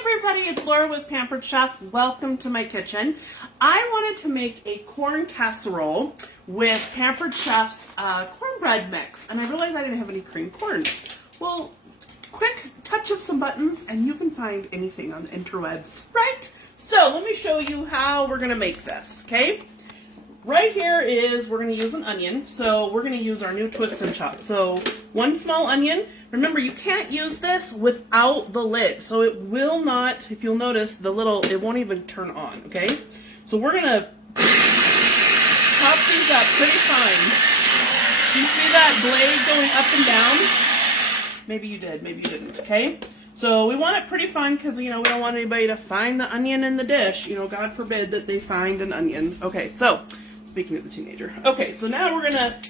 everybody, it's Laura with Pampered Chef. Welcome to my kitchen. I wanted to make a corn casserole with Pampered Chef's cornbread mix, and I realized I didn't have any cream corn. Well, quick touch of some buttons and you can find anything on the interwebs, right? So let me show you how we're gonna make this, okay? Right here is, we're gonna use an onion, so we're gonna use our new twist and chop. So one small onion. Remember, you can't use this without the lid, so it will not, if you'll notice, it won't even turn on, okay? So we're gonna chop these up pretty fine. Do you see that blade going up and down? Maybe you did, maybe you didn't, okay? So we want it pretty fine because, we don't want anybody to find the onion in the dish. God forbid that they find an onion. Okay, so, speaking of the teenager. Okay, so now we're gonna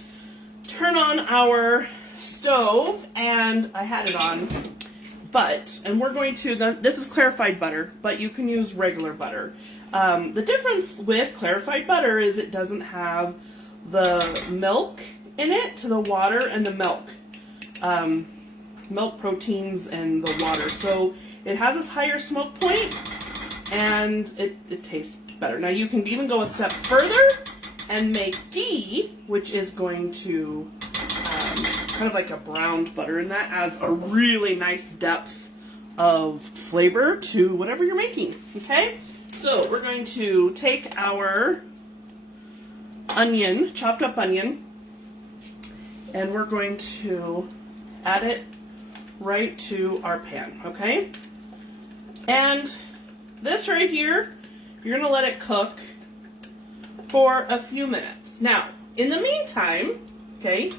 turn on our stove, and I had it on, and we're going to, this is clarified butter, but you can use regular butter. The difference with clarified butter is it doesn't have the milk in it, the water and the milk. Milk proteins and the water. So it has this higher smoke point and it tastes better. Now you can even go a step further and make ghee, which is going to kind of like a browned butter, and that adds a really nice depth of flavor to whatever you're making, okay? So we're going to take our onion, chopped up onion, and we're going to add it right to our pan, okay? And this right here, you're gonna let it cook for a few minutes. Now, in the meantime, okay,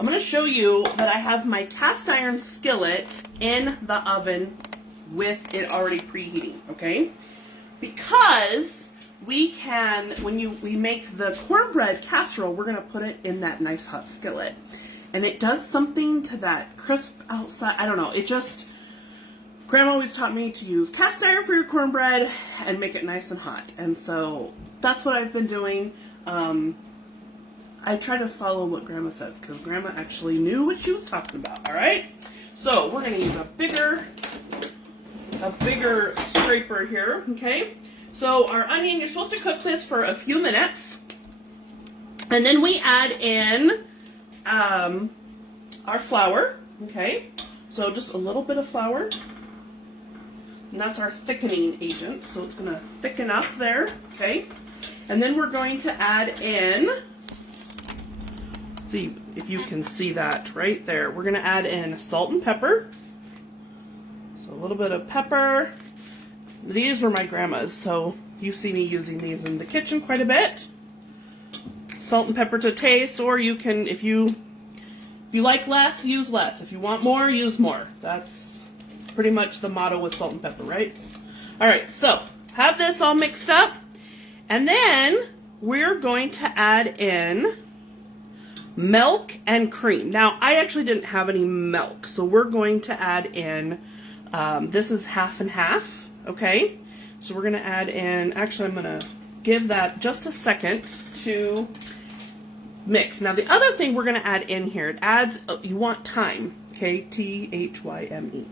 I'm gonna show you that I have my cast iron skillet in the oven with it already preheating, okay? Because we can, when we make the cornbread casserole, we're gonna put it in that nice hot skillet. And it does something to that crisp outside. I don't know. It just, Grandma always taught me to use cast iron for your cornbread and make it nice and hot. And so that's what I've been doing. I try to follow what Grandma says because Grandma actually knew what she was talking about. All right. So we're going to use a bigger scraper here. Okay. So our onion, you're supposed to cook this for a few minutes. And then we add in our flour, okay? So just a little bit of flour, and that's our thickening agent, so it's gonna thicken up there, okay? And then we're going to add in, see if you can see that right there, we're gonna add in salt and pepper, so a little bit of pepper. These were my grandma's, so you see me using these in the kitchen quite a bit. Salt and pepper to taste, or you can, if you like less, use less. If you want more, use more. That's pretty much the motto with salt and pepper, right? All right, so have this all mixed up, and then we're going to add in milk and cream. Now, I actually didn't have any milk, so we're going to add in, this is half and half, okay? So we're gonna add in, actually I'm gonna give that just a second to mix. Now the other thing we're going to add in here, it adds, you want thyme, okay, T-H-Y-M-E.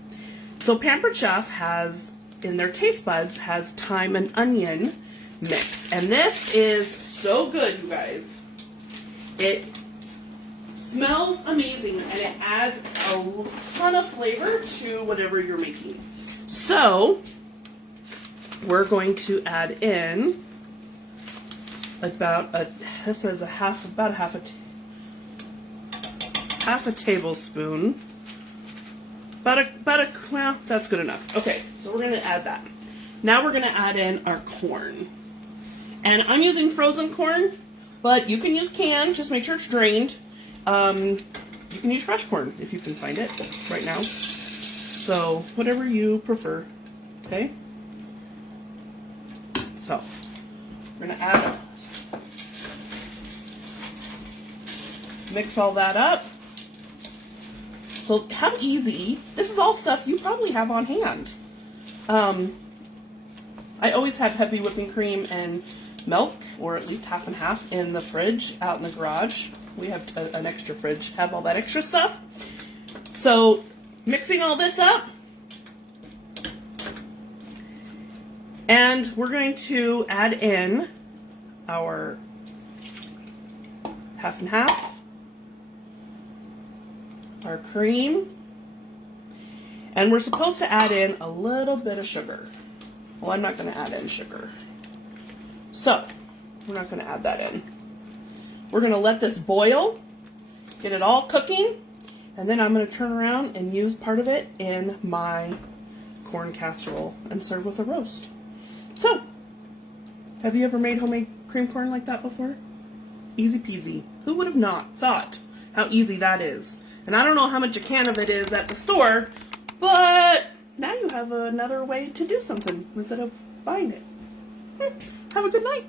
So Pampered Chef has, in their taste buds, has thyme and onion mix. And this is so good, you guys. It smells amazing and it adds a ton of flavor to whatever you're making. So we're going to add in about this is half a tablespoon. Well, that's good enough. Okay, so we're gonna add that. Now we're gonna add in our corn. And I'm using frozen corn, but you can use canned, just make sure it's drained. You can use fresh corn if you can find it right now. So, whatever you prefer, okay? So, we're gonna add mix all that up. So how easy, this is all stuff you probably have on hand. I always have heavy whipping cream and milk, or at least half and half, in the fridge out in the garage. We have an extra fridge, have all that extra stuff. So mixing all this up, And we're going to add in our half and half, our cream, and we're supposed to add in a little bit of sugar. Well, I'm not going to add in sugar. So, we're not going to add that in. We're going to let this boil, get it all cooking, and then I'm going to turn around and use part of it in my corn casserole and serve with a roast. So, have you ever made homemade cream corn like that before? Easy peasy. Who would have not thought how easy that is? And I don't know how much a can of it is at the store, but now you have another way to do something instead of buying it. Have a good night.